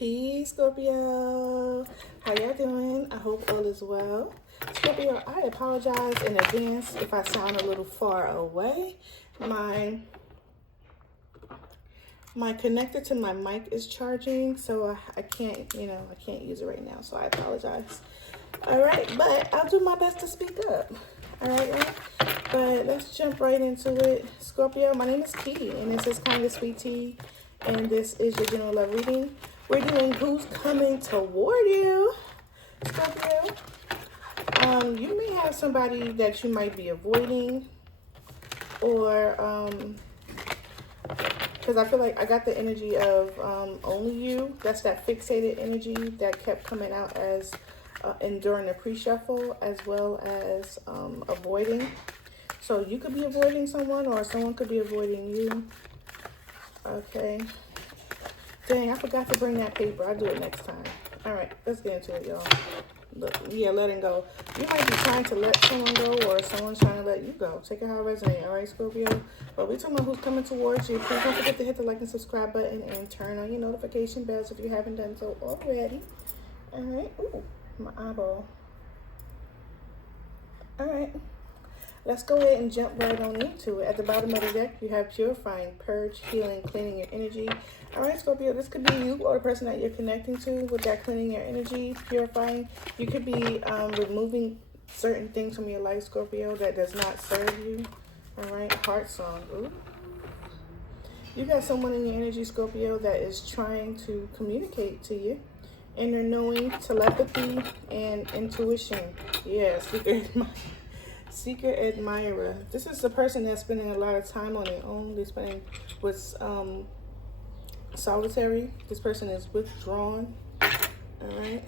Peace, Scorpio. How y'all doing? I hope all is well. Scorpio, I apologize in advance if I sound a little far away. My connector to my mic is charging, so I can't, I can't use it right now, so I apologize. All right, but I'll do my best to speak up. All right? But let's jump right into it. Scorpio, my name is Key, and this is Kind of Sweet Tea, and this is your general love reading. We're doing who's coming toward you, Scorpio. You may have somebody that you might be avoiding, or because I feel like I got the energy of only you. That's that fixated energy that kept coming out as during the pre-shuffle, as well as avoiding. So you could be avoiding someone, or someone could be avoiding you. Okay. Dang, I forgot to bring that paper. I'll do it next time. All right, let's get into it, y'all. Look, yeah, letting go. You might be trying to let someone go, or someone's trying to let you go. Take it how it resonates, all right, Scorpio? But we're talking about who's coming towards you. Please don't forget to hit the like and subscribe button and turn on your notification bells if you haven't done so already. All right. Ooh, my eyeball. All right. Let's go ahead and jump right on into it. At the bottom of the deck, you have purifying, purge, healing, cleaning your energy. All right, Scorpio, this could be you or the person that you're connecting to with that cleaning your energy, purifying. You could be removing certain things from your life, Scorpio, that does not serve you. All right, heart song. Ooh. You got someone in your energy, Scorpio, that is trying to communicate to you. Inner knowing, telepathy, and intuition. Yeah, Secret admirer. This is the person that's spending a lot of time on their own. They're spending with solitary. This person is withdrawn. All right.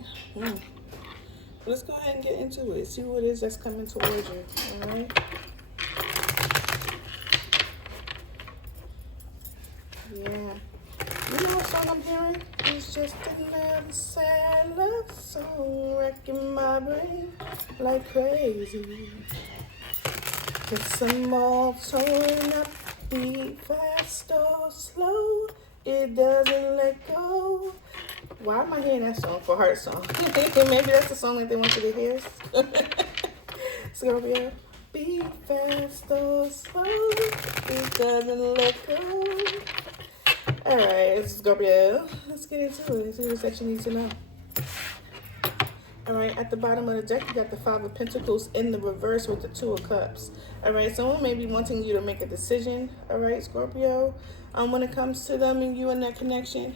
Let's go ahead and get into it. See what it is that's coming towards you. All right. Yeah. You know what song I'm hearing? It's just another sad love song wrecking my brain like crazy. Get some more tone up, be fast or slow, it doesn't let go. Why am I hearing that song for heart song? Maybe that's the song that they want you to hear. Scorpio, be fast or slow, it doesn't let go. All right, Scorpio, let's get into it. See what you need to know. All right, at the bottom of the deck, you got the Five of Pentacles in the reverse with the Two of Cups. All right, someone may be wanting you to make a decision. All right, Scorpio, when it comes to them and you and that connection.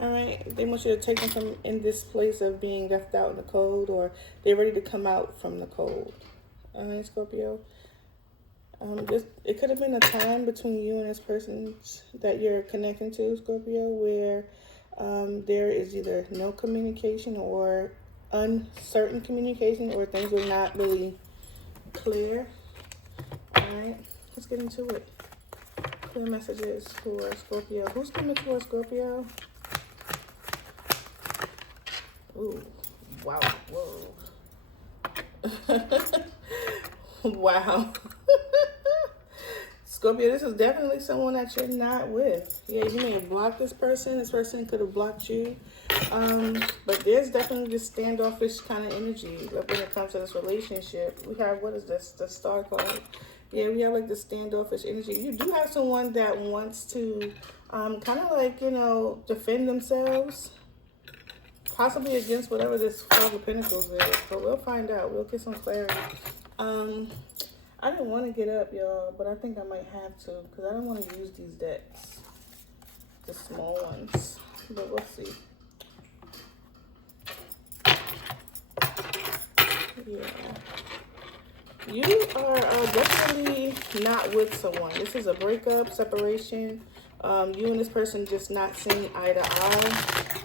All right, they want you to take them from in this place of being left out in the cold, or they're ready to come out from the cold. All right, Scorpio. It could have been a time between you and this person that you're connecting to, Scorpio, where there is either no communication or uncertain communication, or things were not really clear. All right, let's get into it. Clear messages for Scorpio. Who's coming towards Scorpio? Ooh, wow, whoa. Wow. Scorpio, this is definitely someone that you're not with. Yeah, you may have blocked this person. This person could have blocked you. But there's definitely this standoffish kind of energy when it comes to this relationship. We have, what is this? The Star card. Yeah, we have like the standoffish energy. You do have someone that wants to kind of like, defend themselves. Possibly against whatever this Five of Pentacles is. But we'll find out. We'll get some clarity. I didn't want to get up, y'all, but I think I might have to, because I don't want to use these decks, the small ones, but we'll see. Yeah. You are definitely not with someone. This is a breakup, separation. You and this person just not seeing eye to eye.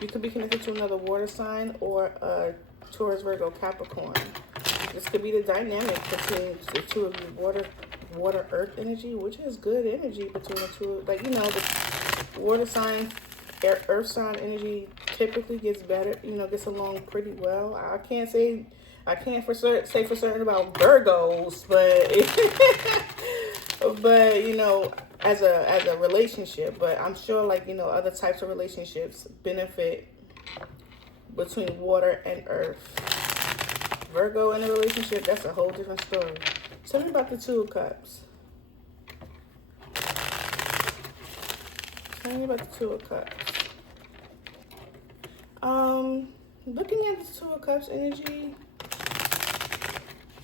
You could be connected to another water sign, or a Taurus, Virgo, Capricorn. This could be the dynamic between the two of you, water, earth energy, which is good energy between the two. Like, the water sign, earth sign energy typically gets better, gets along pretty well. I can't say for certain about Virgos, but you know, as a relationship, but I'm sure like, you know, other types of relationships benefit between water and earth. Virgo in a relationship, that's a whole different story. Tell me about the Two of Cups. Tell me about the Two of Cups. Looking at the Two of Cups energy,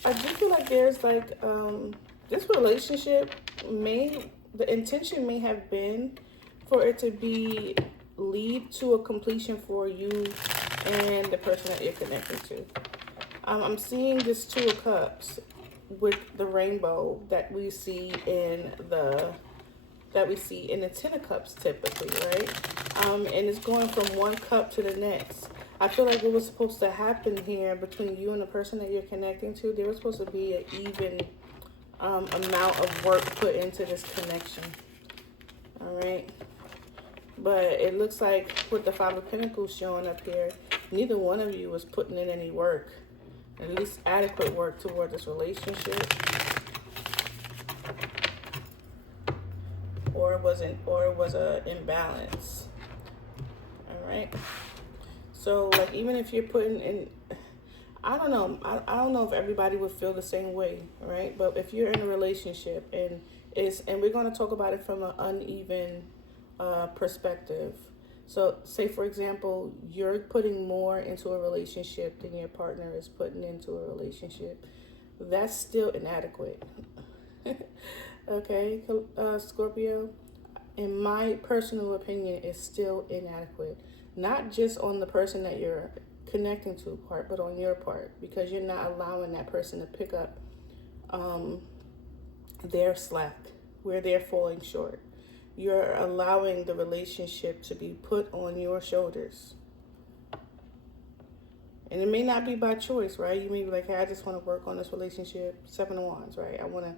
I do feel like there's like this relationship the intention may have been for it to be lead to a completion for you and the person that you're connected to. I'm seeing this Two of Cups with the rainbow that we see in the Ten of Cups typically, right? And it's going from one cup to the next. I feel like what was supposed to happen here between you and the person that you're connecting to, there was supposed to be an even amount of work put into this connection. All right. But it looks like with the Five of Pentacles showing up here, neither one of you was putting in any work, at least adequate work toward this relationship. Or it was an imbalance. All right. So like, even if you're putting in, I don't know. I don't know if everybody would feel the same way, right? But if you're in a relationship and we're going to talk about it from an uneven perspective. So say, for example, you're putting more into a relationship than your partner is putting into a relationship. That's still inadequate. Okay, Scorpio, in my personal opinion, is still inadequate. Not just on the person that you're connecting to part, but on your part, because you're not allowing that person to pick up their slack where they're falling short. You're allowing the relationship to be put on your shoulders. And it may not be by choice, right? You may be like, hey, I just want to work on this relationship. Seven of Wands, right? I want to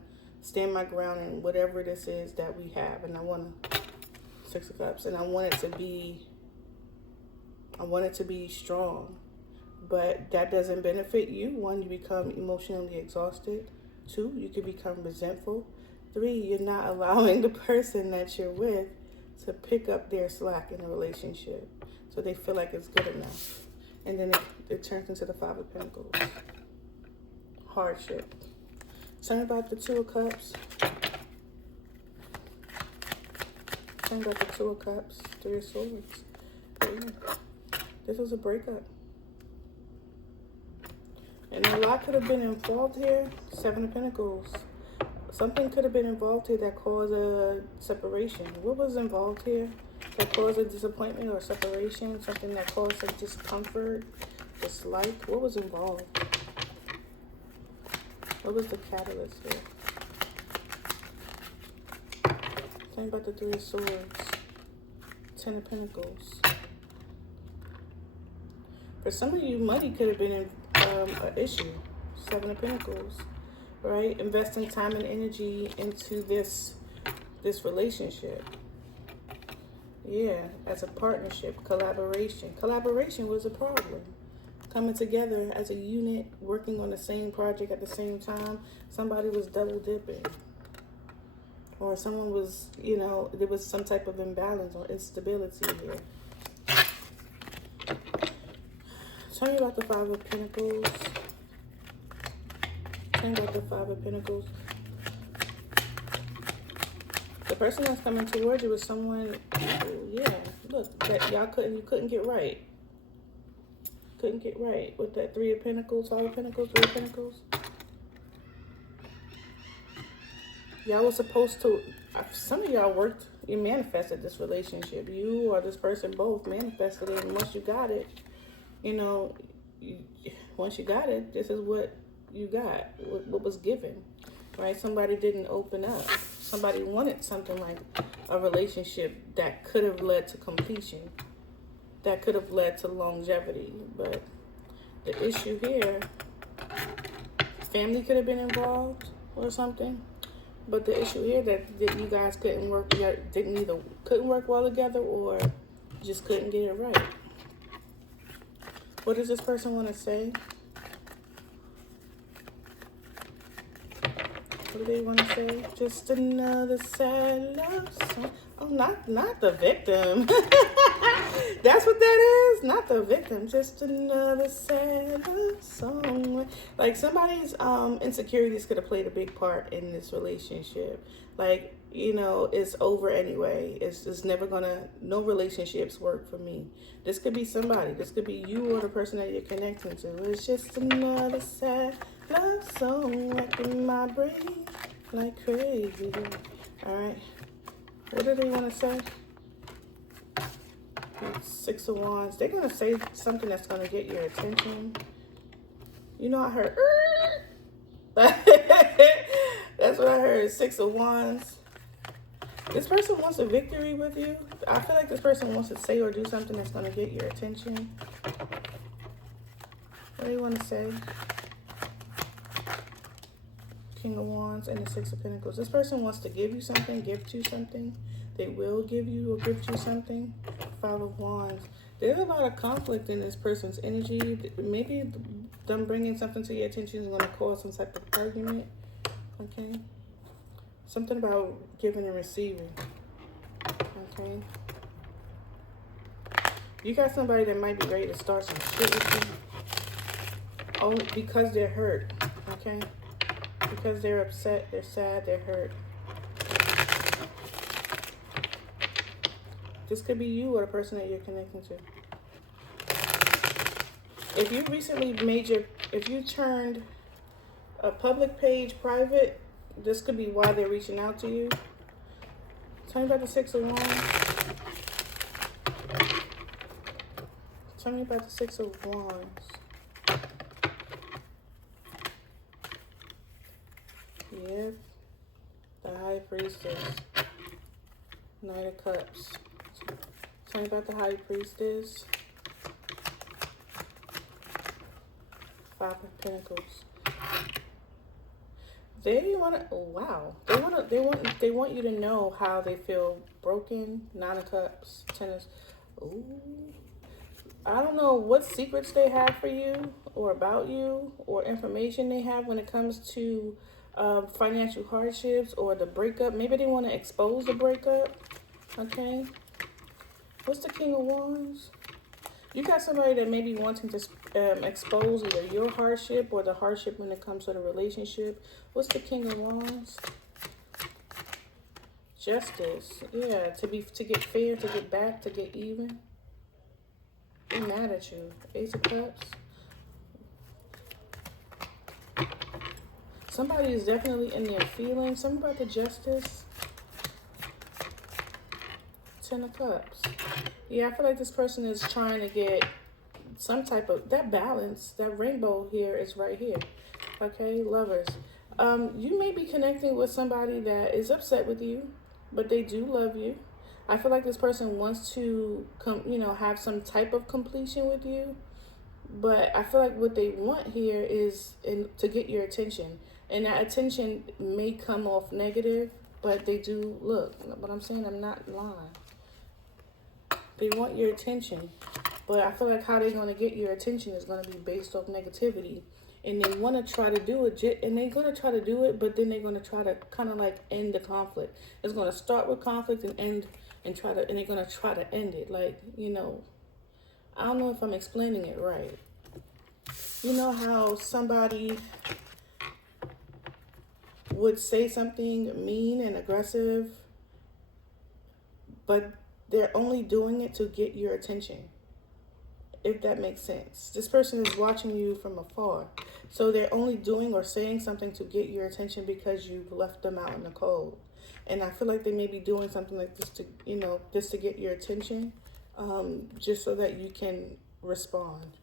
stand my ground in whatever this is that we have. And I want to, Six of Cups, and I want it to be strong. But that doesn't benefit you. One, you become emotionally exhausted. Two, you could become resentful. Three, you're not allowing the person that you're with to pick up their slack in the relationship. So they feel like it's good enough. And then it turns into the Five of Pentacles. Hardship. Tell me about the Two of Cups. Tell me about the Two of Cups. Three of Swords. Yeah. This was a breakup. And a lot could have been involved here. Seven of Pentacles. Something could have been involved here that caused a separation. What was involved here that caused a disappointment or separation? Something that caused a discomfort, dislike? What was involved? What was the catalyst here? Tell me about the Three of Swords. Ten of Pentacles. For some of you, money could have been an issue. Seven of Pentacles. Right? Investing time and energy into this relationship. Yeah, as a partnership, collaboration. Collaboration was a problem. Coming together as a unit, working on the same project at the same time. Somebody was double dipping. Or someone was, you know, there was some type of imbalance or instability here. Tell me about the Five of Pentacles. Got the Five of Pentacles. The person that's coming towards you is someone, yeah, look, that you couldn't get right. Couldn't get right with that Three of Pentacles, Five of Pentacles, Three of Pentacles. Y'all was supposed to, some of y'all you manifested this relationship. You or this person both manifested it, and once you got it, you know, once you got it, this is what you got, what was given, right? Somebody didn't open up. Somebody wanted something like a relationship that could have led to completion, that could have led to longevity. But the issue here, family could have been involved or something. But the issue here that you guys couldn't work well together or just couldn't get it right. What does this person want to say? What do they want to say? Just another sad love song. Oh, not the victim. That's what that is. Not the victim. Just another sad love song. Like somebody's insecurities could have played a big part in this relationship. Like, you know, it's over anyway. It's never gonna. No relationships work for me. This could be somebody. This could be you or the person that you're connecting to. It's just another sad love song wrecking my brain like crazy. All right. What do they want to say? Six of Wands. They're going to say something that's going to get your attention. You know, I heard. That's what I heard. Six of Wands. This person wants a victory with you. I feel like this person wants to say or do something that's going to get your attention. What do you want to say? King of Wands and the Six of Pentacles. This person wants to give you something, gift you something. They will give you or gift you something. Five of Wands. There's a lot of conflict in this person's energy. Maybe them bringing something to your attention is going to cause some type of argument. Okay. Something about giving and receiving. Okay. You got somebody that might be ready to start some shit with you. Only because they're hurt. Okay. Because they're upset, they're sad, they're hurt. This could be you or the person that you're connecting to. If you recently if you turned a public page private, this could be why they're reaching out to you. Tell me about the Six of Wands. Tell me about the Six of Wands. Yep. The High Priestess. Knight of Cups. Tell me about the High Priestess. Five of Pentacles. They want to. Oh, wow. They want you to know how they feel broken. Nine of Cups. Tennis. Ooh. I don't know what secrets they have for you or about you or information they have when it comes to financial hardships or the breakup. Maybe they want to expose the breakup. Okay. What's the King of Wands? You got somebody that may be wanting to expose either your hardship or the hardship when it comes to the relationship. What's the King of Wands? Justice. Yeah, to get fair, to get back, to get even. They're mad at you. Ace of Cups. Somebody is definitely in their feelings. Something about the Justice. Ten of Cups. Yeah, I feel like this person is trying to get some type of, that balance, that rainbow here is right here. Okay, Lovers. You may be connecting with somebody that is upset with you, but they do love you. I feel like this person wants to have some type of completion with you, but I feel like what they want here is to get your attention, and that attention may come off negative, but they do look. But I'm saying, I'm not lying. They want your attention, but I feel like how they're going to get your attention is going to be based off negativity. And they want to try to do it, and they're going to try to do it, but then they're going to try to kind of like end the conflict. It's going to start with conflict and end, and they're going to try to end it. Like, I don't know if I'm explaining it right. You know how somebody would say something mean and aggressive, but they're only doing it to get your attention, if that makes sense. This person is watching you from afar, so they're only doing or saying something to get your attention because you've left them out in the cold. And I feel like they may be doing something like this to, just to get your attention, just so that you can respond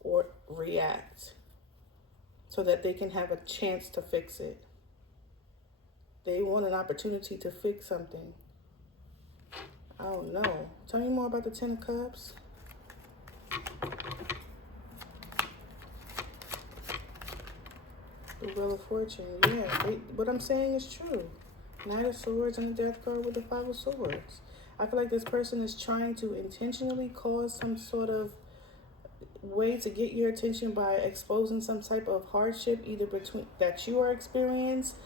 or react, so that they can have a chance to fix it. They want an opportunity to fix something. I don't know. Tell me more about the Ten of Cups. The Wheel of Fortune. Yeah, what I'm saying is true. Knight of Swords and the Death card with the Five of Swords. I feel like this person is trying to intentionally cause some sort of way to get your attention by exposing some type of hardship, either between that you are experiencing,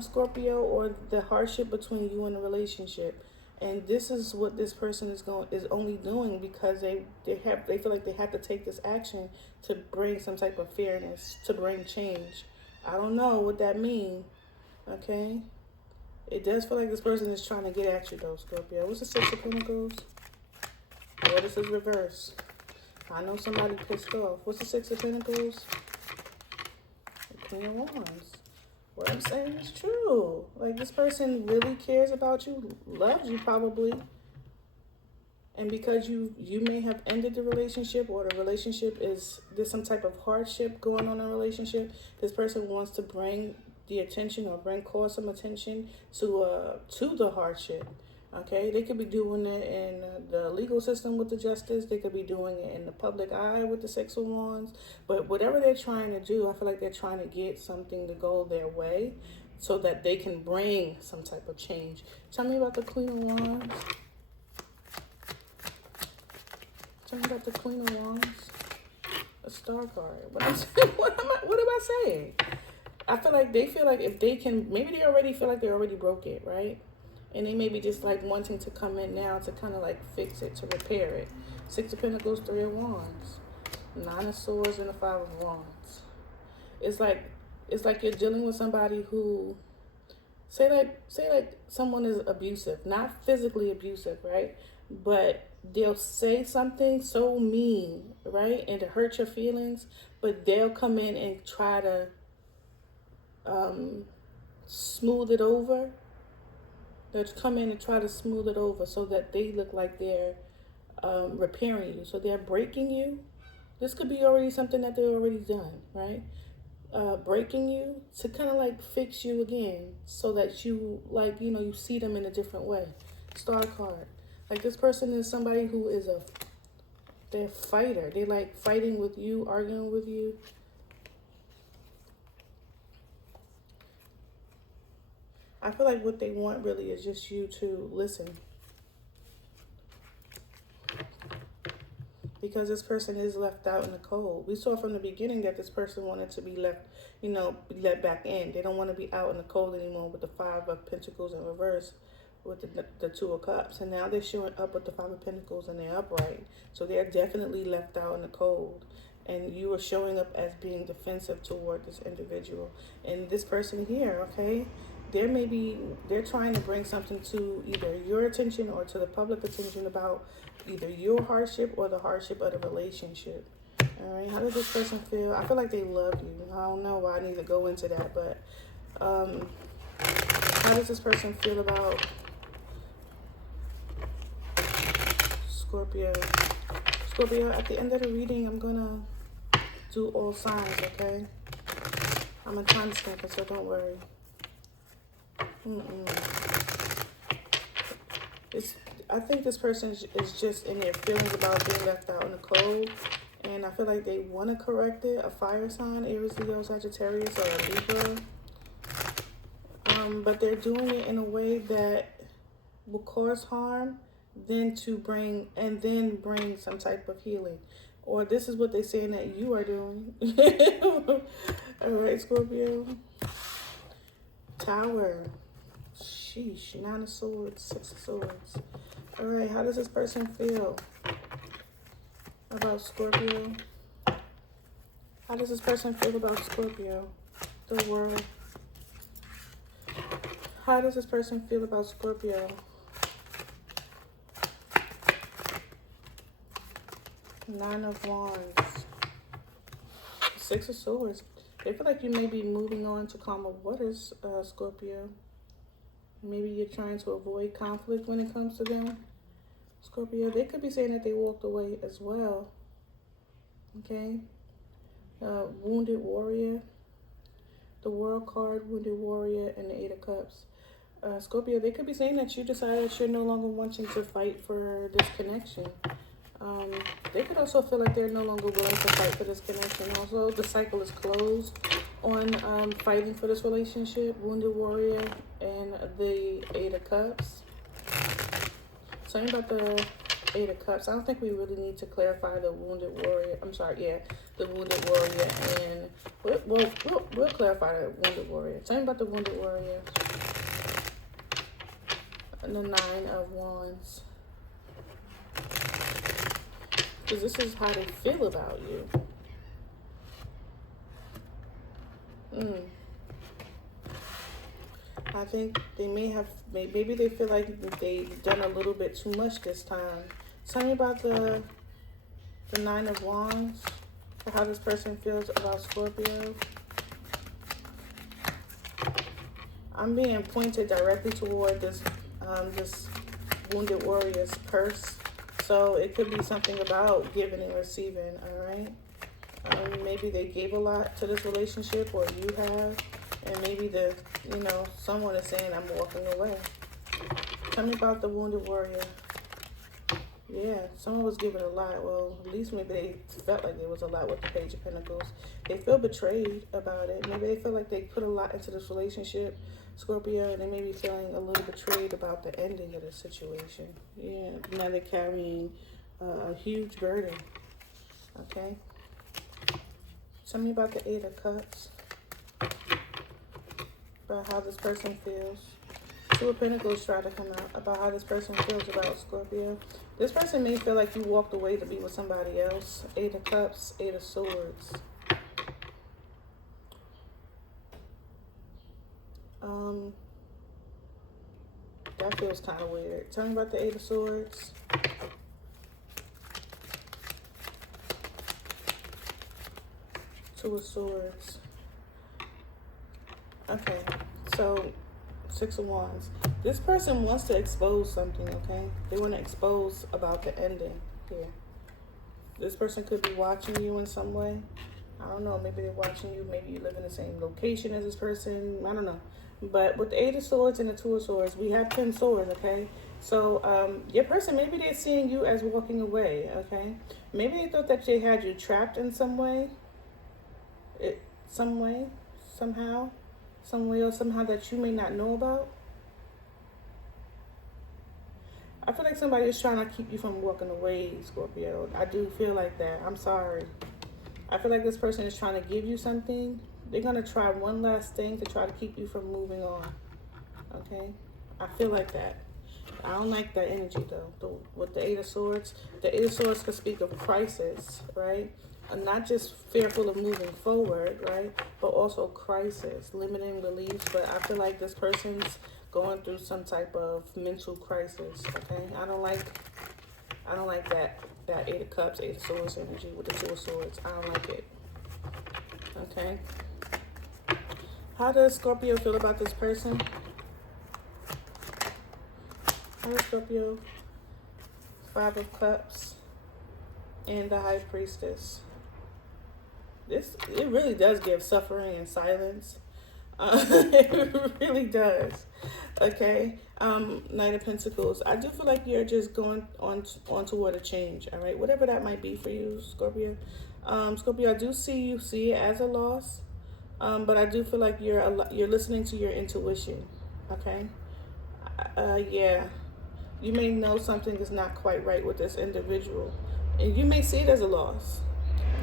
Scorpio, or the hardship between you and the relationship. And this is what this person is only doing because they feel like they have to take this action to bring some type of fairness, to bring change. I don't know what that means. Okay, it does feel like this person is trying to get at you though, Scorpio. What's the Six of Pentacles? Well, this is reverse. I know somebody pissed off. What's the Six of Pentacles? The Queen of Wands. What I'm saying is true. Like, this person really cares about you, loves you probably. And because you may have ended the relationship, or the relationship there's some type of hardship going on in a relationship, this person wants to bring the attention, or cause some attention to the hardship. Okay, they could be doing it in the legal system with the justice. They could be doing it in the public eye with the Six of Wands. But whatever they're trying to do, I feel like they're trying to get something to go their way so that they can bring some type of change. Tell me about the Queen of Wands. Tell me about the Queen of Wands. A star card. What am I saying? I feel like they feel like if they can, maybe they already feel like they already broke it, right? And they may be just like wanting to come in now to kind of like fix it, to repair it. Six of Pentacles, Three of Wands, Nine of Swords, and the Five of Wands. It's like you're dealing with somebody who, say like someone is abusive, not physically abusive, right? But they'll say something so mean, right? And to hurt your feelings, but they'll come in and try to smooth it over. They'll come in and try to smooth it over so that they look like they're repairing you. So they're breaking you. This could be already something that they're already done, right? Breaking you to kind of like fix you again so that you, like, you see them in a different way. Star card. Like, this person is somebody who is they're a fighter. They like fighting with you, arguing with you. I feel like what they want really is just you to listen. Because this person is left out in the cold. We saw from the beginning that this person wanted to be left, let back in. They don't want to be out in the cold anymore with the Five of Pentacles in reverse with the Two of Cups. And now they're showing up with the Five of Pentacles and they're upright. So they're definitely left out in the cold. And you are showing up as being defensive toward this individual. And this person here, okay, they're trying to bring something to either your attention or to the public attention about either your hardship or the hardship of the relationship. All right, how does this person feel? I feel like they love you. I don't know why I need to go into that, but how does this person feel about Scorpio? Scorpio, at the end of the reading, I'm gonna do all signs, okay? I'm a timestamp it, so don't worry. I think this person is just in their feelings about being left out in the cold, and I feel like they want to correct it. A fire sign, Aries, Leo, Sagittarius, or a Libra, but they're doing it in a way that will cause harm, then bring some type of healing. Or this is what they're saying that you are doing. All right, Scorpio. Tower. Sheesh. Nine of Swords. Six of Swords. All right, how does this person feel about Scorpio? How does this person feel about Scorpio? The World. How does this person feel about Scorpio? Nine of Wands. Six of Swords. They feel like you may be moving on to calmer waters, Scorpio. Maybe you're trying to avoid conflict when it comes to them. Scorpio, they could be saying that they walked away as well. Okay. Wounded Warrior. The World card, Wounded Warrior, and the Eight of Cups. Scorpio, they could be saying that you decided you're no longer wanting to fight for this connection. They could also feel like they're no longer willing to fight for this connection. Also, the cycle is closed on fighting for this relationship. Wounded Warrior and the Eight of Cups. Tell me about the Eight of Cups. I don't think we really need to clarify the wounded warrior. I'm sorry, yeah, the wounded warrior, and we'll clarify the wounded warrior. Tell me about the wounded warrior. And the Nine of Wands. Because this is how they feel about you. I think they maybe they feel like they've done a little bit too much this time. Tell me about the Nine of Wands, or how this person feels about Scorpio. I'm being pointed directly toward this wounded warrior's purse. So it could be something about giving and receiving, all right? Maybe they gave a lot to this relationship, or you have, and maybe someone is saying, I'm walking away. Tell me about the wounded warrior. Yeah, someone was giving a lot. Well, at least maybe they felt like there was a lot with the Page of Pentacles. They feel betrayed about it. Maybe they feel like they put a lot into this relationship, Scorpio, and they may be feeling a little betrayed about the ending of the situation. Yeah, now they're carrying a huge burden. Okay. Tell me about the Eight of Cups. About how this person feels. Two of Pentacles try to come out about how this person feels about Scorpio. This person may feel like you walked away to be with somebody else. Eight of Cups, Eight of Swords. That feels kind of weird. Tell me about the Eight of Swords. Two of Swords. Okay, so Six of Wands. This person wants to expose something, okay? They want to expose about the ending here. This person could be watching you in some way. I don't know, maybe they're watching you. Maybe you live in the same location as this person. I don't know. But with the Eight of Swords and the Two of Swords, we have 10 swords, okay? So your person, maybe they're seeing you as walking away, okay? Maybe they thought that they had you trapped in some way. Somehow, some way or somehow that you may not know about. I feel like somebody is trying to keep you from walking away, Scorpio. I do feel like that. I'm sorry. I feel like this person is trying to give you something. They're going to try one last thing to try to keep you from moving on. Okay? I feel like that. I don't like that energy, though. With the Eight of Swords, the Eight of Swords could speak of crisis, right? Not just fearful of moving forward, right? But also crisis, limiting beliefs. But I feel like this person's going through some type of mental crisis, okay? I don't like that Eight of Cups, Eight of Swords energy with the Two of Swords. I don't like it, okay? How does Scorpio feel about this person? How does Scorpio? Five of Cups and the High Priestess. It really does give suffering and silence. It really does. Okay. Knight of Pentacles. I do feel like you're just going on toward a change. All right. Whatever that might be for you, Scorpio. Scorpio, I do see it as a loss. But I do feel like you're listening to your intuition. Okay. Yeah. You may know something is not quite right with this individual, and you may see it as a loss.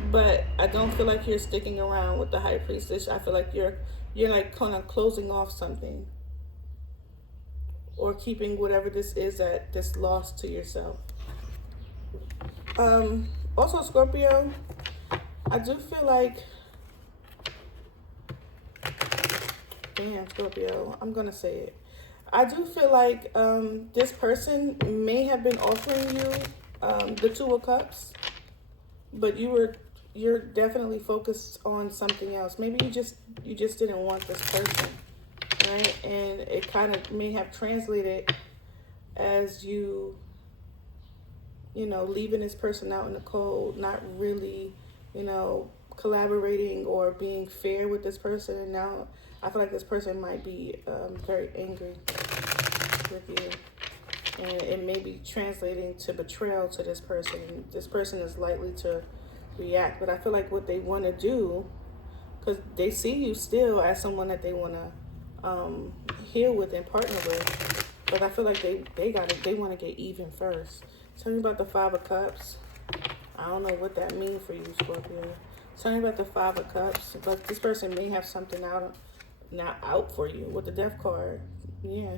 But I don't feel like you're sticking around with the High Priestess. I feel like you're like kind of closing off something, or keeping whatever this is at this loss to yourself. Also, Scorpio, I do feel like, damn, Scorpio, I'm gonna say it. I do feel like this person may have been offering you the Two of Cups, but you're definitely focused on something else. Maybe you just didn't want this person, right? And it kind of may have translated as leaving this person out in the cold, not really, collaborating or being fair with this person. And now I feel like this person might be very angry with you. And it may be translating to betrayal to this person. This person is likely to react. But I feel like what they want to do, because they see you still as someone that they want to heal with and partner with. But I feel like they want to get even first. Tell me about the Five of Cups. I don't know what that means for you, Scorpio. Tell me about the Five of Cups. But this person may have something out for you with the Death card. Yeah.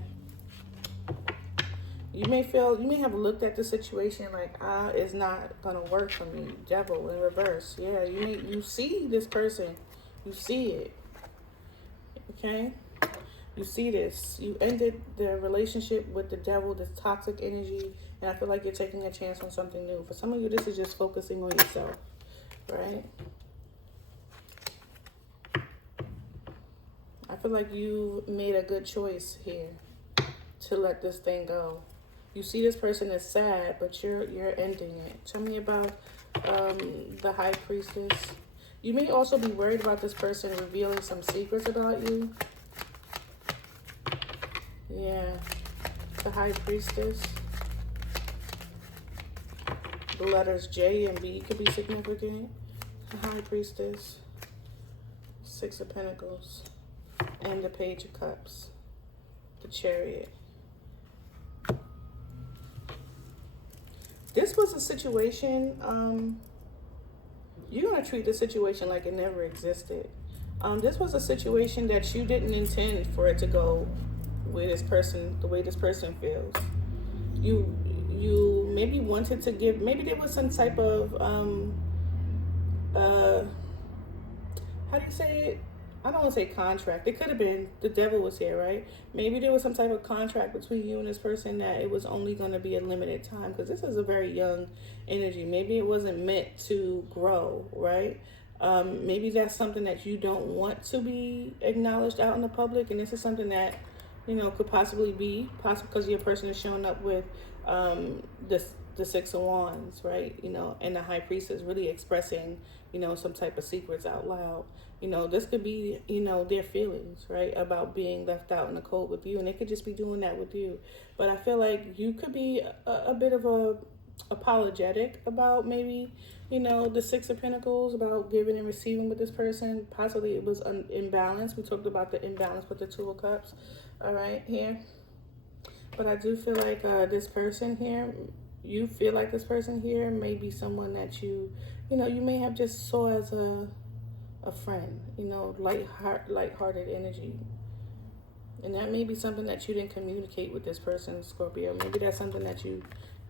You may have looked at the situation like, it's not gonna work for me. Devil in reverse. Yeah, you see this person. You see it. Okay? You see this. You ended the relationship with the devil, this toxic energy, and I feel like you're taking a chance on something new. For some of you, this is just focusing on yourself, right? I feel like you made a good choice here to let this thing go. You see this person is sad, but you're ending it. Tell me about the High Priestess. You may also be worried about this person revealing some secrets about you. Yeah. The High Priestess. The letters J and B could be significant. The High Priestess. Six of Pentacles. And the Page of Cups. The Chariot. This was a situation, you're going to treat the situation like it never existed. This was a situation that you didn't intend for it to go with this person, the way this person feels. You maybe wanted to give, maybe there was some type of, how do you say it? I don't want to say contract. It could have been the devil was here, right? Maybe there was some type of contract between you and this person that it was only going to be a limited time, because this is a very young energy. Maybe it wasn't meant to grow, right? Maybe that's something that you don't want to be acknowledged out in the public, and this is something that, you know, could possibly be possible because your person is showing up with the Six of Wands, right? You know, and the High Priestess really expressing, you know, some type of secrets out loud. You know, this could be, you know, their feelings, right, about being left out in the cold with you, and they could just be doing that with you. But I feel like you could be a bit of a apologetic about maybe, you know, the Six of Pentacles, about giving and receiving with this person. Possibly it was an imbalance. We talked about the imbalance with the Two of Cups, all right, here. But I do feel like this person here, you feel like this person here may be someone that you know, you may have just saw as a friend, you know, light-hearted energy. And that may be something that you didn't communicate with this person, Scorpio. Maybe that's something that you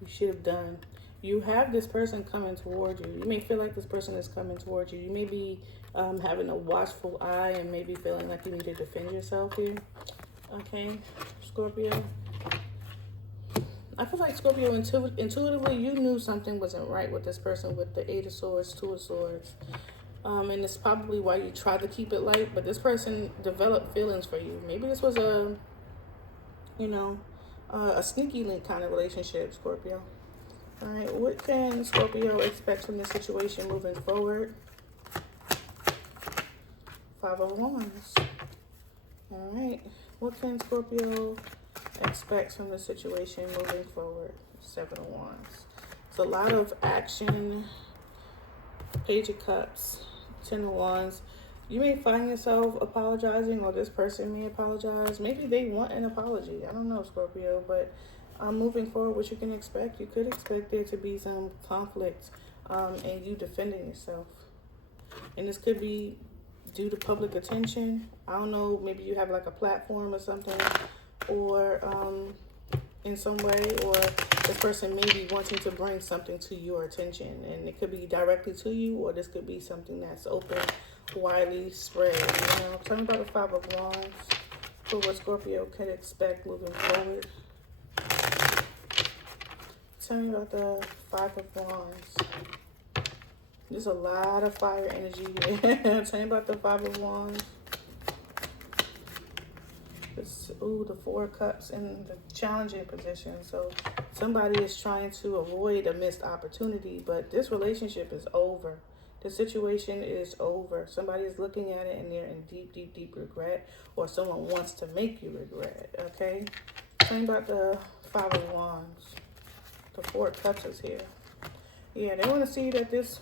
should have done. You have this person coming toward you. You may feel like this person is coming toward you. You may be having a watchful eye and maybe feeling like you need to defend yourself here. Okay, Scorpio. I feel like, Scorpio, intuitively, you knew something wasn't right with this person with the Eight of Swords, Two of Swords. And it's probably why you tried to keep it light, but this person developed feelings for you. Maybe this was a, you know, a sneaky link kind of relationship, Scorpio. All right, what can Scorpio expect from this situation moving forward? Five of Wands. All right, what can Scorpio expect from the situation moving forward? Seven of Wands. It's a lot of action. Page of Cups. Ten of Wands. You may find yourself apologizing, or this person may apologize. Maybe they want an apology. I don't know, Scorpio, but moving forward, what you can expect, you could expect there to be some conflict and you defending yourself. And this could be due to public attention. I don't know, maybe you have like a platform or something, or in some way, or this person may be wanting to bring something to your attention, and it could be directly to you, or this could be something that's open, widely spread. You know, tell me about the Five of Wands for what Scorpio can expect moving forward. Tell me about the Five of Wands. There's a lot of fire energy here. Tell me about the Five of Wands. The Four of Cups in the challenging position. So somebody is trying to avoid a missed opportunity, but this relationship is over. The situation is over. Somebody is looking at it and they're in deep, deep, deep regret, or someone wants to make you regret, okay? Tell me about the Five of Wands. The Four of Cups is here. Yeah, they want to see that this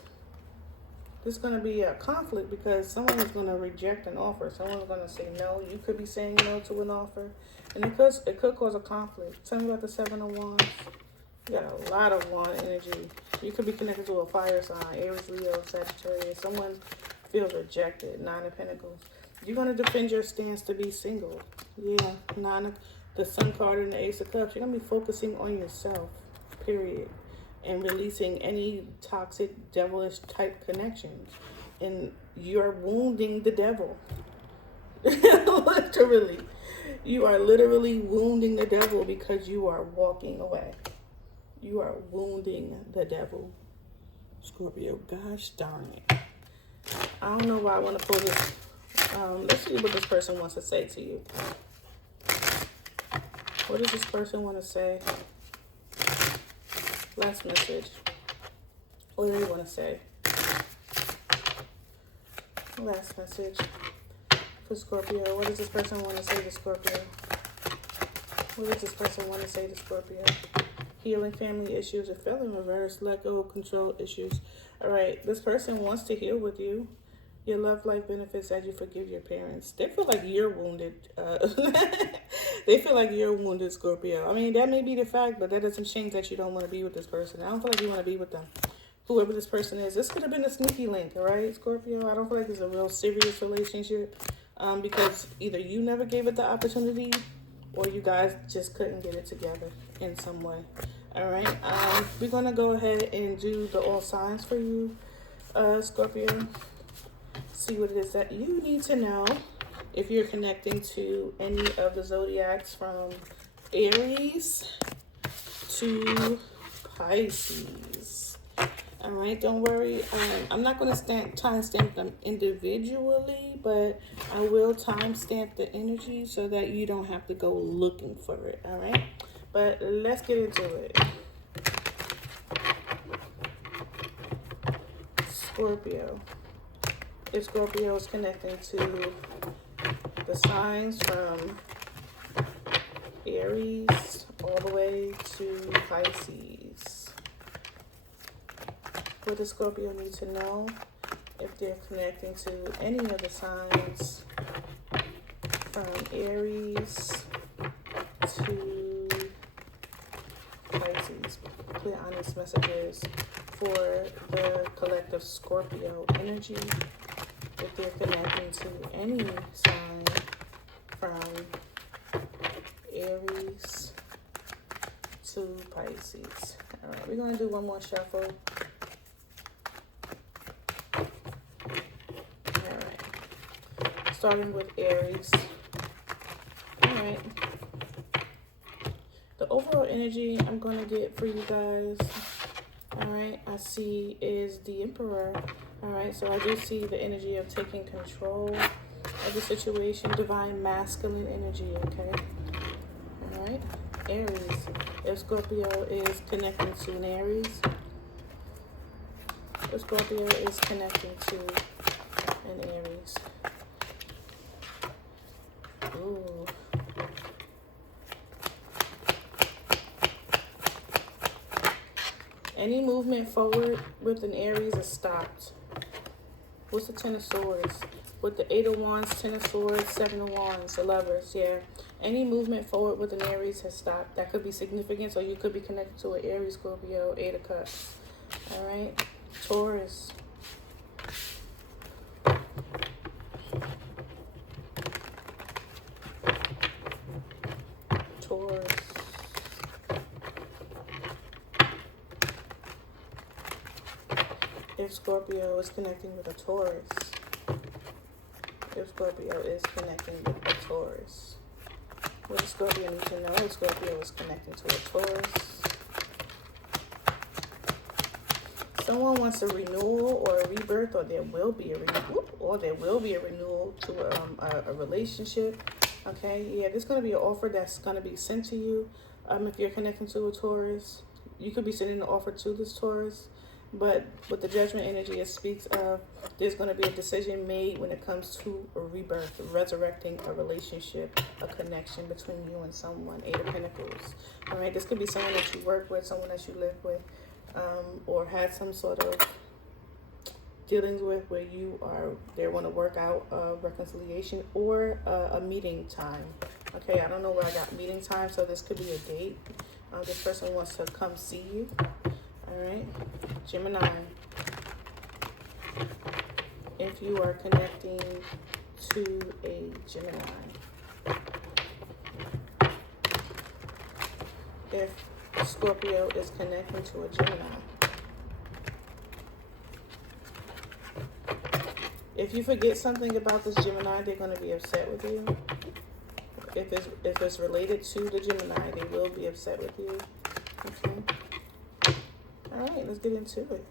is going to be a conflict, because someone is going to reject an offer. Someone's going to say no. You could be saying no to an offer, and it could cause a conflict. Tell me about the Seven of Wands. You got a lot of wand energy. You could be connected to a fire sign, Aries, Leo, Sagittarius. Someone feels rejected, Nine of Pentacles. You're going to defend your stance to be single. Yeah, the Sun card and the Ace of Cups. You're going to be focusing on yourself, period. And releasing any toxic, devilish type connections. And you're wounding the devil. Literally. You are literally wounding the devil because you are walking away. You are wounding the devil. Scorpio, gosh darn it. I don't know why I want to pull this. Let's see what this person wants to say to you. What does this person want to say? Last message. What do they want to say? Last message for Scorpio. What does this person want to say to Scorpio? What does this person want to say to Scorpio? Healing family issues. It fell in reverse. Let go of control issues. All right. This person wants to heal with you. Your love life benefits as you forgive your parents. They feel like you're wounded. They feel like you're wounded, Scorpio. I mean, that may be the fact, but that doesn't change that you don't want to be with this person. I don't feel like you want to be with them. Whoever this person is. This could have been a sneaky link, all right, Scorpio? I don't feel like it's a real serious relationship because either you never gave it the opportunity or you guys just couldn't get it together in some way. All right. We're going to go ahead and do the all signs for you, Scorpio. See what it is that you need to know if you're connecting to any of the zodiacs from Aries to Pisces. All right, don't worry. I'm not going to timestamp them individually, but I will timestamp the energy so that you don't have to go looking for it. All right, but let's get into it. Scorpio. If Scorpio is connecting to the signs from Aries all the way to Pisces, what does Scorpio need to know if they're connecting to any of the signs from Aries to Pisces? Clear, honest messages for the collective Scorpio energy. If they're connecting to any sign from Aries to Pisces. All right, we're going to do one more shuffle. All right, starting with Aries. All right, the overall energy I'm going to get for you guys, all right, I see is the Emperor. All right, so I do see the energy of taking control of the situation, divine masculine energy, okay? All right, Aries. If Scorpio is connecting to an Aries, if Scorpio is connecting to an Aries. Ooh. Any movement forward with an Aries is stopped. What's the Ten of Swords? With the Eight of Wands, Ten of Swords, Seven of Wands, the Lovers, yeah. Any movement forward with an Aries has stopped. That could be significant, so you could be connected to an Aries, Scorpio, Eight of Cups. All right? Taurus. Taurus. If Scorpio is connecting with a Taurus. If Scorpio is connecting with a Taurus. What does Scorpio need to know? If Scorpio is connecting to a Taurus. Someone wants a renewal or a rebirth, or there will be a renewal to a relationship. Okay, yeah, there's going to be an offer that's going to be sent to you. If you're connecting to a Taurus, you could be sending an offer to this Taurus. But with the Judgment energy, it speaks of there's going to be a decision made when it comes to a rebirth, resurrecting a relationship, a connection between you and someone. Eight of Pentacles. All right, this could be someone that you work with, someone that you live with, or had some sort of dealings with where they want to work out a reconciliation or a meeting time. Okay, I don't know where I got meeting time, so this could be a date. This person wants to come see you. All right. Gemini. If you are connecting to a Gemini. If Scorpio is connecting to a Gemini. If you forget something about this Gemini, they're going to be upset with you. If it's related to the Gemini, they will be upset with you. Okay. All right, let's get into it.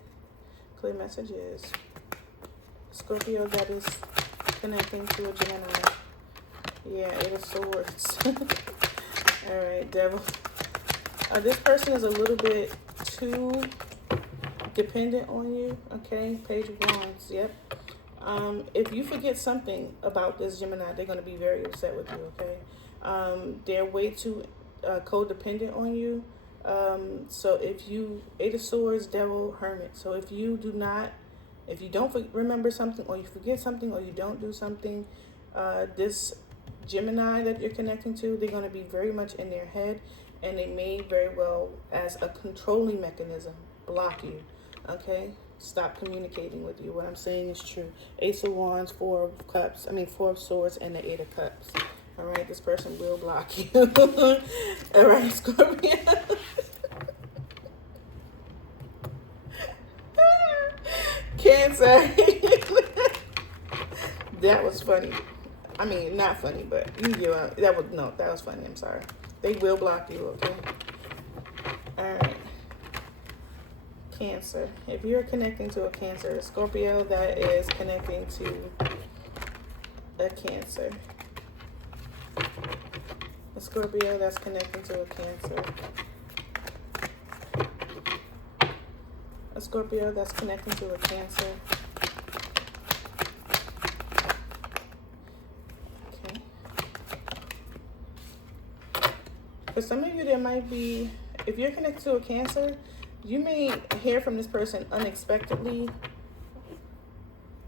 Clear messages. Scorpio that is connecting to a Gemini. Yeah, Eight of Swords. All right, Devil. This person is a little bit too dependent on you. Okay, Page of Wands. Yep. If you forget something about this Gemini, they're going to be very upset with you, okay? They're way too codependent on you. So if you, Eight of Swords, Devil, Hermit. So if you don't remember something, or you forget something, or you don't do something, this Gemini that you're connecting to, they're going to be very much in their head, and they may very well, as a controlling mechanism, block you, okay? Stop communicating with you. What I'm saying is true. Ace of Wands, Four of Swords, and the Eight of Cups. All right, this person will block you. All right, Scorpio. Cancer. That was funny. I mean, not funny, but that was funny. I'm sorry. They will block you, okay? All right. Cancer. If you're connecting to a Cancer, Scorpio that is connecting to a Cancer. A Scorpio that's connecting to a Cancer. A Scorpio that's connecting to a Cancer. Okay. For some of you, there might be, if you're connected to a Cancer, you may hear from this person unexpectedly.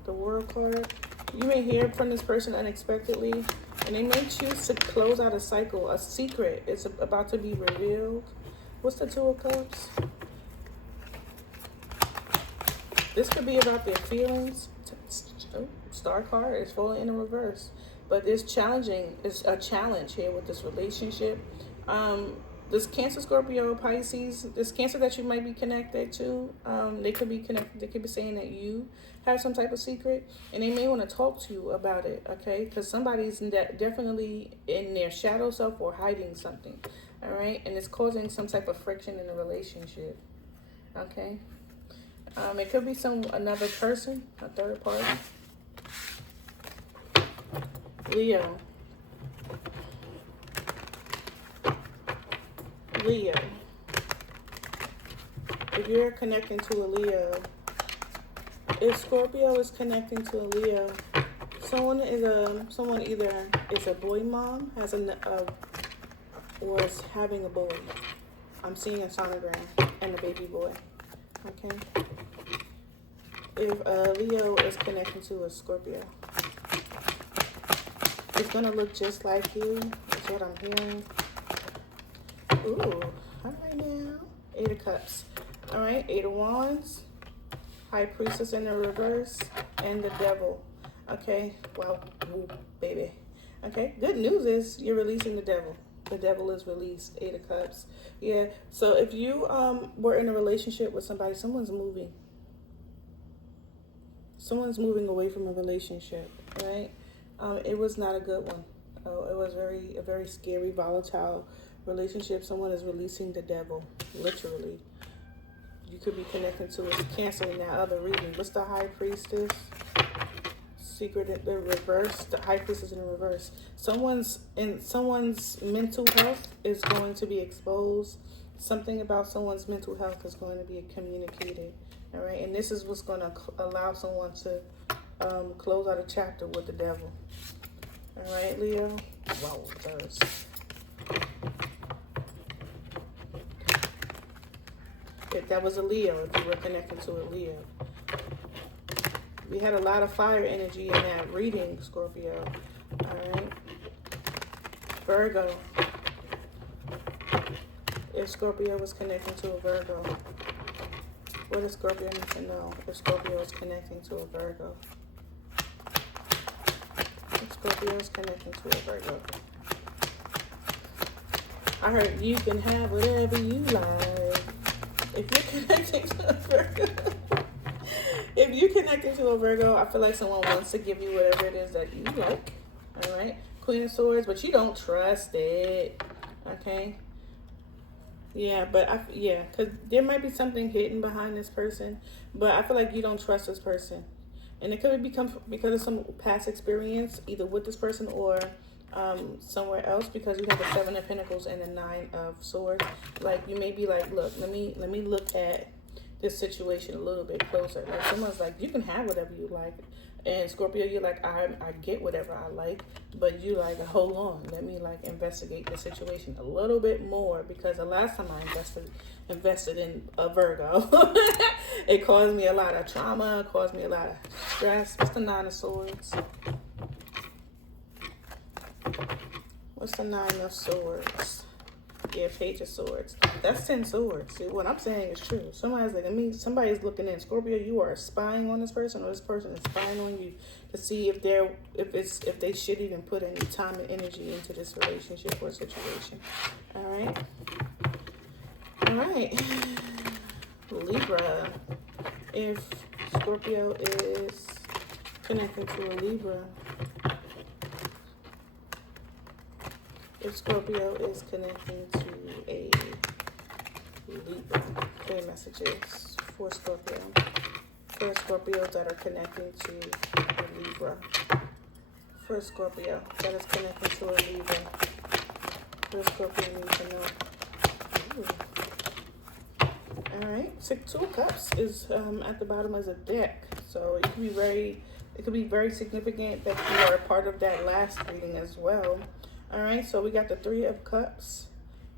The World card. You may hear from this person unexpectedly, and they may choose to close out a cycle. A secret is about to be revealed. What's the Two of Cups? This could be about their feelings. Star card is falling in the reverse. But it's a challenge here with this relationship. This Cancer, Scorpio, Pisces, this Cancer that you might be connected to, they could be connected. They could be saying that you have some type of secret, and they may want to talk to you about it, okay? Because somebody's definitely in their shadow self or hiding something, all right? And it's causing some type of friction in the relationship, okay? It could be another person, a third party. Leo. If you're connecting to a Leo, if Scorpio is connecting to a Leo, someone either is a boy mom, or is having a boy. I'm seeing a sonogram and a baby boy. Okay. If Leo is connecting to a Scorpio, it's gonna look just like you. That's what I'm hearing. Ooh, all right now. Eight of Cups. All right, Eight of Wands, High Priestess in the reverse, and the Devil. Okay, well, ooh, baby. Okay, good news is you're releasing the Devil. The Devil is released. Eight of Cups. Yeah, so if you were in a relationship with somebody, someone's moving. Someone's moving away from a relationship, right? It was not a good one. It was a very scary, volatile relationship. Someone is releasing the Devil, literally. You could be connected to a Cancer in that other reading. What's the High Priestess? Secret in the reverse. The High Priestess in the reverse. Someone's mental health is going to be exposed. Something about someone's mental health is going to be communicated. All right, and this is what's going to allow someone to close out a chapter with the Devil. All right, Leo. Wow, those. If that was a Leo, if you were connected to a Leo. We had a lot of fire energy in that reading, Scorpio. All right. Virgo. if Scorpio was connecting to a Virgo? What does Scorpio need to know if Scorpio is connecting to a Virgo? If Scorpio is connecting to a Virgo. I heard you can have whatever you like. If you're connecting to a Virgo, if you're connecting to a Virgo, I feel like someone wants to give you whatever it is that you like. All right, Queen of Swords, but you don't trust it. Okay. Yeah, but because there might be something hidden behind this person, but I feel like you don't trust this person, and it could become because of some past experience, either with this person or somewhere else. Because you have the Seven of Pentacles and the Nine of Swords. Like you may be like, look, let me look at this situation a little bit closer. Like someone's like, you can have whatever you like. And Scorpio, you're like, I get whatever I like, but you like, hold on, let me like investigate the situation a little bit more, because the last time I invested in a Virgo, it caused me a lot of trauma, caused me a lot of stress. What's the Nine of Swords? What's the Nine of Swords? Yeah, Page of Swords. That's 10 swords. See, what I'm saying is true. Somebody's like, somebody's looking in. Scorpio, you are spying on this person, or this person is spying on you to see if they should even put any time and energy into this relationship or situation. All right. All right. Libra. If Scorpio is connected to a Libra. If Scorpio is connecting to a Libra, clear messages for Scorpio. For Scorpios that are connecting to a Libra. For Scorpio that is connecting to a Libra. For Scorpio needs to know. Ooh. Alright, Two of Cups is at the bottom as a deck. So it could be very significant that you are a part of that last reading as well. All right, so we got the Three of Cups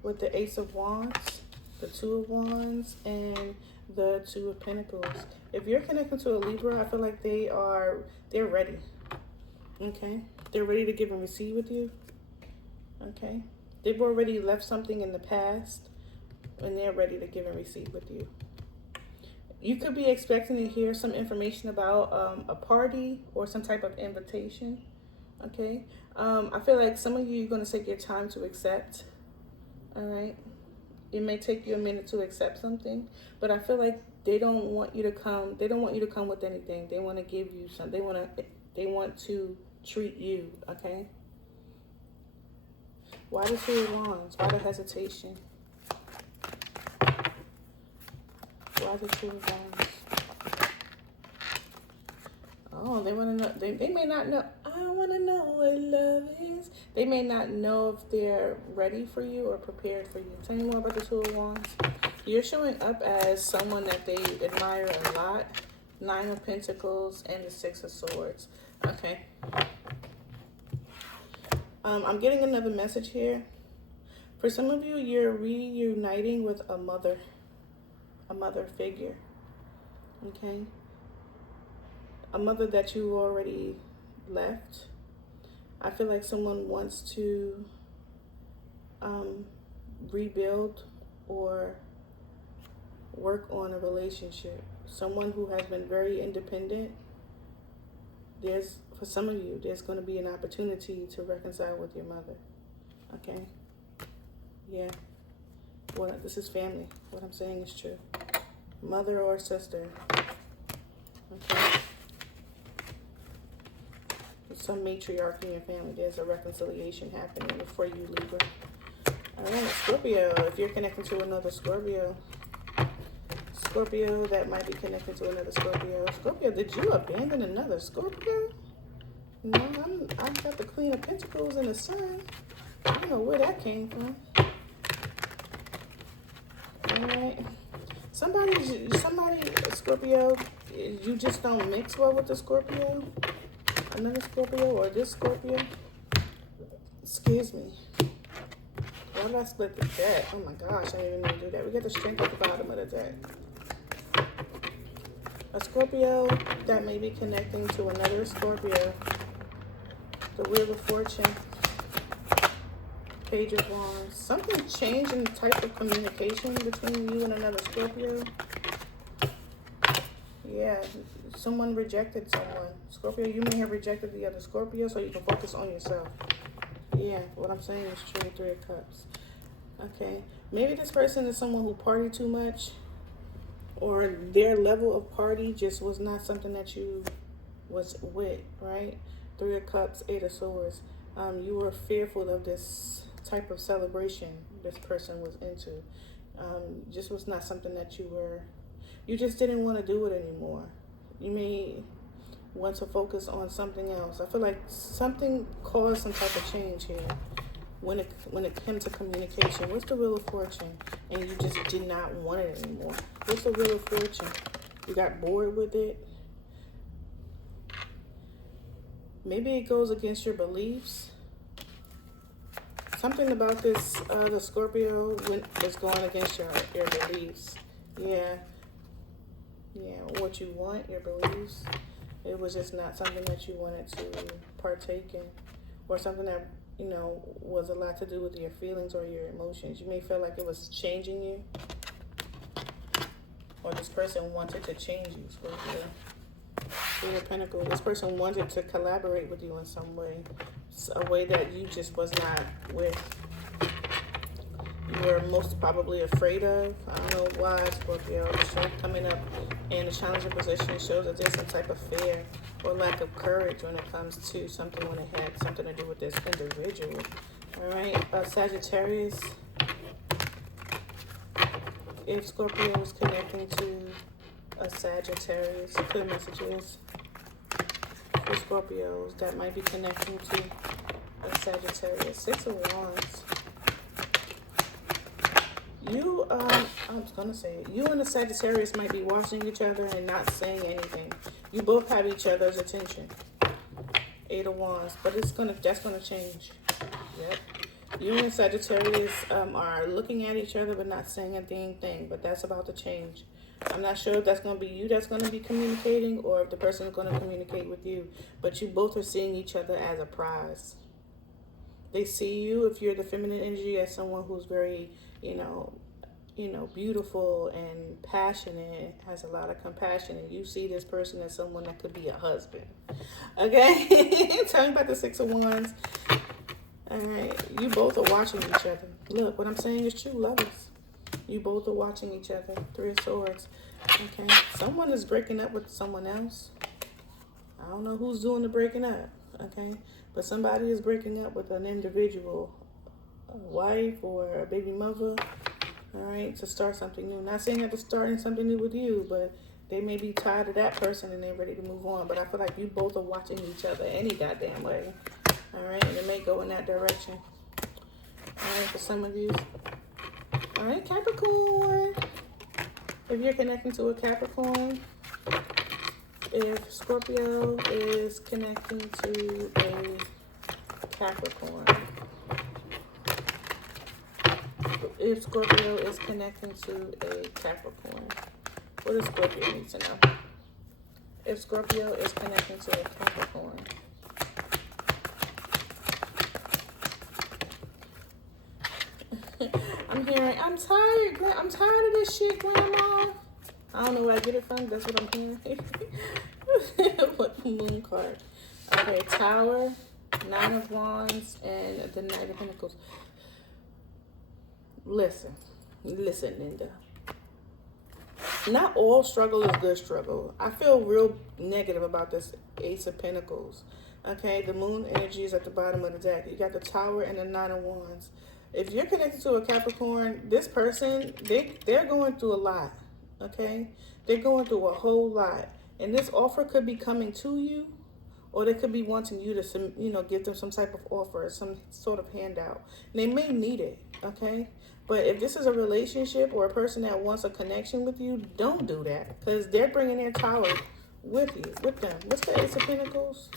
with the Ace of Wands, the Two of Wands, and the Two of Pentacles. If you're connecting to a Libra, I feel like they're ready. Okay, they're ready to give and receive with you. Okay, they've already left something in the past, and they're ready to give and receive with you. You could be expecting to hear some information about a party or some type of invitation. Okay, I feel like some of you are going to take your time to accept. All right, it may take you a minute to accept something, but I feel like they don't want you to come. They don't want you to come with anything. They want to give you something. They want to treat you. Okay. Why the Two of Wands? Why the hesitation? Why the Two of Wands? Oh, they want to know. They may not know. I want to know what love is. They may not know if they're ready for you or prepared for you. Tell me more about the Two of Wands. You're showing up as someone that they admire a lot. Nine of Pentacles and the Six of Swords. Okay. I'm getting another message here. For some of you, you're reuniting with a mother figure. Okay. A mother that you already left. I feel like someone wants to rebuild or work on a relationship. Someone who has been very independent. For some of you, there's going to be an opportunity to reconcile with your mother. Okay? Yeah. Well, this is family. What I'm saying is true. Mother or sister. Okay? Some matriarch in your family. There's a reconciliation happening for you, Libra. All right, Scorpio. If you're connecting to another Scorpio. Scorpio that might be connected to another Scorpio. Scorpio, did you abandon another Scorpio? No, I got the Queen of Pentacles and the Sun. I don't know where that came from. All right. Somebody, Scorpio, you just don't mix well with the Scorpio. Another Scorpio or this Scorpio. Excuse me. Why did I split the deck? Oh my gosh, I didn't even mean to do that. We got the Strength at the bottom of the deck. A Scorpio that may be connecting to another Scorpio. The Wheel of Fortune. Page of Wands. Something changed in the type of communication between you and another Scorpio. Yeah, someone rejected someone. Scorpio, you may have rejected the other Scorpio so you can focus on yourself. Yeah, what I'm saying is true. Three of Cups. Okay, maybe this person is someone who partied too much, or their level of party just was not something that you was with, right? Three of Cups, Eight of Swords. You were fearful of this type of celebration this person was into. Just was not something that you just didn't want to do it anymore. You may want to focus on something else. I feel like something caused some type of change here when it came to communication. What's the Wheel of Fortune? And you just did not want it anymore. What's the Wheel of Fortune? You got bored with it. Maybe it goes against your beliefs. Something about this, the Scorpio is going against your beliefs. Yeah, what you want, your beliefs. It was just not something that you wanted to partake in, or something that, you know, was a lot to do with your feelings or your emotions. You may feel like it was changing you, or this person wanted to change you, Scorpio. Three of Pentacles. This person wanted to collaborate with you in some way, a way that you just was not with. You were most probably afraid of. I don't know why, Scorpio. The Strength coming up in a challenging position shows that there's some type of fear or lack of courage when it comes to something when it had something to do with this individual. All right, Sagittarius. If Scorpio is connecting to a Sagittarius, clear messages for Scorpios that might be connecting to a Sagittarius. Six of Wands. You, I was gonna say, you and the Sagittarius might be watching each other and not saying anything. You both have each other's attention. Eight of Wands, but that's gonna change. Yep. You and the Sagittarius are looking at each other but not saying a dang thing, but that's about to change. I'm not sure if that's going to be you that's going to be communicating or if the person is going to communicate with you. But you both are seeing each other as a prize. They see you, if you're the feminine energy, as someone who's very, you know, beautiful and passionate, has a lot of compassion. And you see this person as someone that could be a husband. Okay? Tell me about the Six of Wands. All right. You both are watching each other. Look, what I'm saying is true, lovers. You both are watching each other. Three of Swords. Okay. Someone is breaking up with someone else. I don't know who's doing the breaking up. Okay. But somebody is breaking up with an individual. A wife or a baby mother. All right. To start something new. Not saying that they're starting something new with you. But they may be tired of that person and they're ready to move on. But I feel like you both are watching each other any goddamn way. All right. And it may go in that direction. All right. For some of you. All right, Capricorn. If you're connecting to a Capricorn, if Scorpio is connecting to a Capricorn, if Scorpio is connecting to a Capricorn, what does Scorpio need to know? If Scorpio is connecting to a Capricorn, I'm hearing, I'm tired of this shit, Grandma. I don't know where I get it from. That's what I'm hearing. What the Moon card? Okay, Tower, Nine of Wands, and the Knight of Pentacles. Listen, Linda. Not all struggle is good struggle. I feel real negative about this Ace of Pentacles. Okay, the Moon energy is at the bottom of the deck. You got the Tower and the Nine of Wands. If you're connected to a Capricorn, this person, they're going through a lot, okay? They're going through a whole lot. And this offer could be coming to you, or they could be wanting you to, give them some type of offer, some sort of handout. And they may need it, okay? But if this is a relationship or a person that wants a connection with you, don't do that. Because they're bringing their Tower with you, with them. What's the Ace of Pentacles?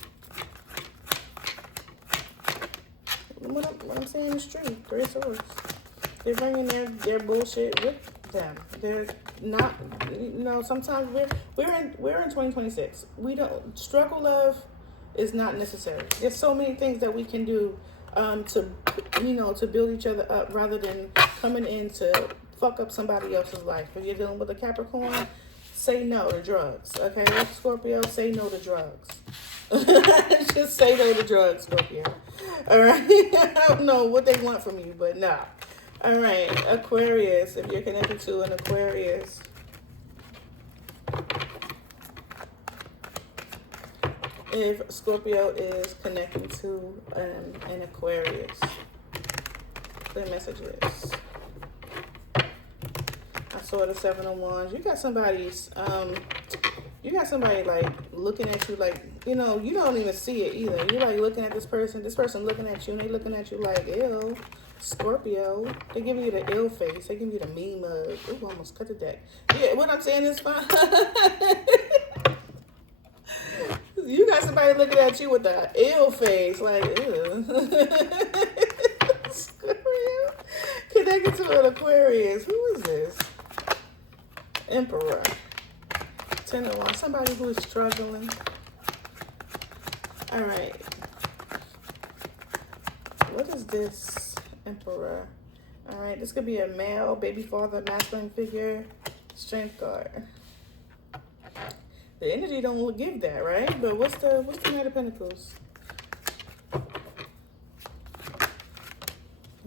What I'm saying is true. Three of Swords. They're bringing their bullshit with them. They're not, sometimes we're in 2026. We don't, struggle love is not necessary. There's so many things that we can do to, you know, to build each other up rather than coming in to fuck up somebody else's life. If you're dealing with a Capricorn, say no to drugs. Okay, Scorpio, say no to drugs. Just say no to drugs, Scorpio. All right. I don't know what they want from you, but nah. All right, Aquarius. If you're connected to an Aquarius, if Scorpio is connecting to an Aquarius, the messages. I saw the 7 of Wands. You got somebody like looking at you like, you know, you don't even see it either. You're like looking at this person looking at you, and they looking at you like, ew, Scorpio. They give you the ill face. They give you the mean mug. Ooh, almost cut the deck. Yeah, what I'm saying is fine. You got somebody looking at you with the ill face, like, ew. Scorpio. Connected to an Aquarius. Who is this? Emperor. 10 of Wands. Somebody who is struggling. All right. What is this? Emperor. All right. This could be a male, baby father, masculine figure, strength card. The energy don't give that, right? But what's the Knight of Pentacles? Look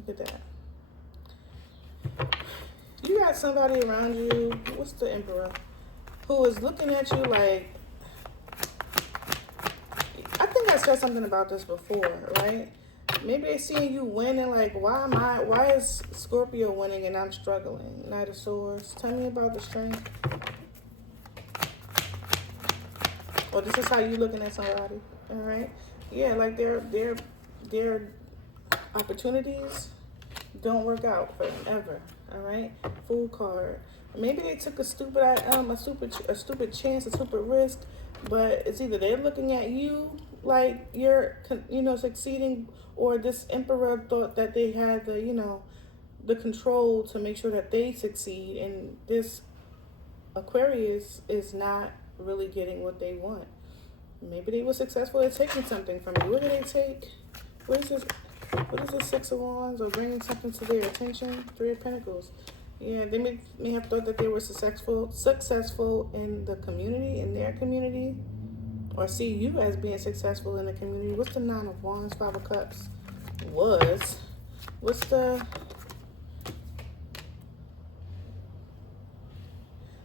at that. You got somebody around you. What's the Emperor? Who is looking at you like, I think I said something about this before, right? Maybe they're seeing you win and like, why is Scorpio winning and I'm struggling? Knight of Swords. Tell me about the strength. Or this is how you looking at somebody, all right? Yeah, like their opportunities don't work out for them ever, all right? Fool card. Maybe they took a stupid chance, a stupid risk, but it's either they're looking at you like you're, you know, succeeding, or this Emperor thought that they had the, you know, the control to make sure that they succeed, and this Aquarius is not really getting what they want. Maybe they were successful at taking something from you. What did they take? What is this? What is the 6 of Wands? Or bringing something to their attention? 3 of Pentacles. Yeah, they may have thought that they were successful in the community, in their community, or see you as being successful in the community. What's the 9 of Wands? 5 of Cups. What's the?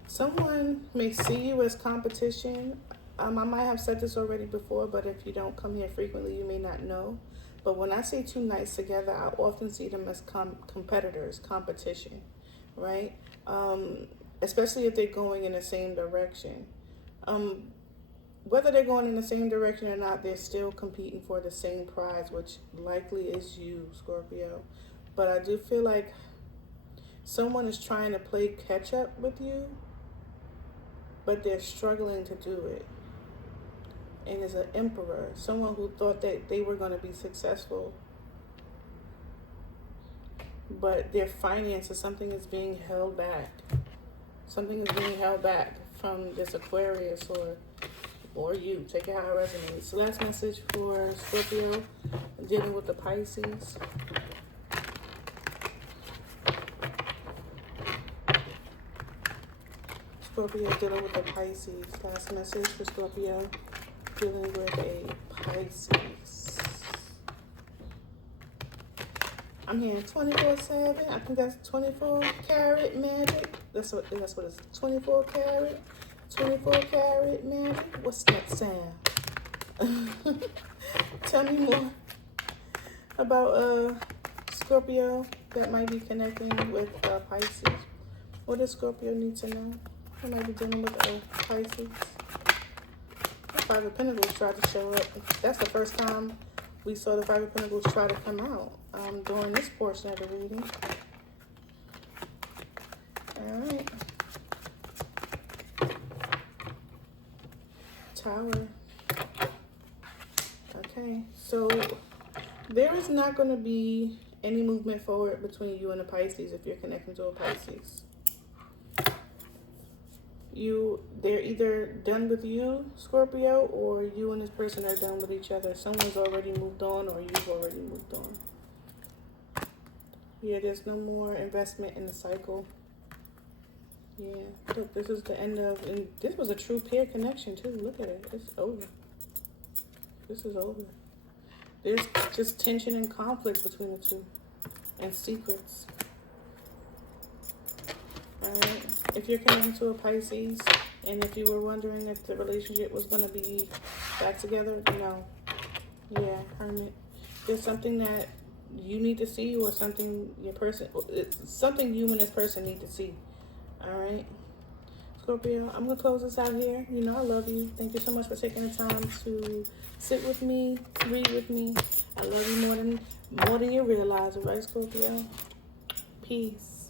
Someone may see you as competition. I might have said this already before, but if you don't come here frequently, you may not know. But when I see 2 knights together, I often see them as competitors, competition, right? Especially if they're going in the same direction. Whether they're going in the same direction or not, they're still competing for the same prize, which likely is you, Scorpio. But I do feel like someone is trying to play catch up with you, but they're struggling to do it. And is an Emperor, someone who thought that they were going to be successful, but their finances, something is being held back. Something is being held back from this Aquarius or you. Take it how it resonates. So last message for Scorpio dealing with the Pisces. Scorpio dealing with the Pisces. Last message for Scorpio dealing with a Pisces. I'm hearing 24/7. I think that's 24 karat magic. That's what it's 24 karat. 24 karat magic. What's that sound? Tell me more about Scorpio that might be connecting with Pisces. What does Scorpio need to know? I might be dealing with Pisces. The 5 of Pentacles tried to show up. That's the first time we saw the 5 of Pentacles try to come out during this portion of the reading. All right. Tower. Okay, so there is not going to be any movement forward between you and the Pisces if you're connecting to a Pisces. they're either done with you, Scorpio, or you and this person are done with each other. Someone's already moved on, or you've already moved on. Yeah, there's no more investment in the cycle. Yeah, look, this is the end of, and this was a true pair connection too. Look at it, it's over. This is over. There's just tension and conflict between the two, and secrets. Alright, if you're connected to a Pisces, and if you were wondering if the relationship was going to be back together, no. Yeah, Hermit. There's something that you need to see, or something it's something you and this person need to see. Alright, Scorpio, I'm going to close this out here. You know I love you. Thank you so much for taking the time to sit with me, read with me. I love you more than you realize, right, Scorpio? Peace.